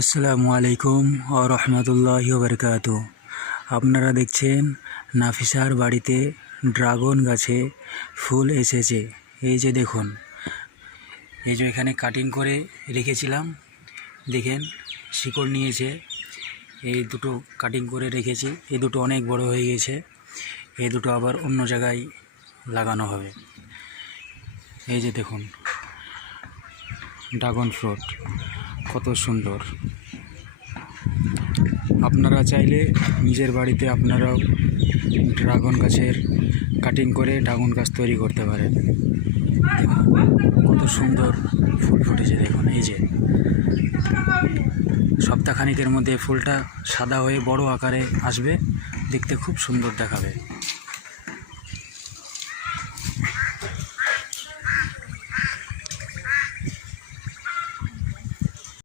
আসসালামু আলাইকুম ও রহমতুল্লাহি ওয়া বারাকাতুহু। আপনারা দেখছেন নাফিসার বাড়িতে ড্রাগন গাছে ফুল এসেছে। এই যে দেখুন, এই যে এখানে কাটিং করে রেখেছিলাম, দেখেন শিকড় নিয়েছে। এই দুটো কাটিং করে রেখেছি, এই দুটো অনেক বড় হয়ে গেছে। এই দুটো আবার অন্য জায়গায় লাগানো হবে। এই যে দেখুন ড্রাগন ফ্রুট কত সুন্দর। আপনারা চাইলে নিজের বাড়িতে আপনারাও ড্রাগন গাছের কাটিং করে ড্রাগন গাছ তৈরি করতে পারেন। দেখুন কত সুন্দর ফুল ফুটেছে। দেখুন এই যে সপ্তাহখানিকের মধ্যে ফুলটা সাদা হয়ে বড় আকারে আসবে, দেখতে খুব সুন্দর দেখাবে।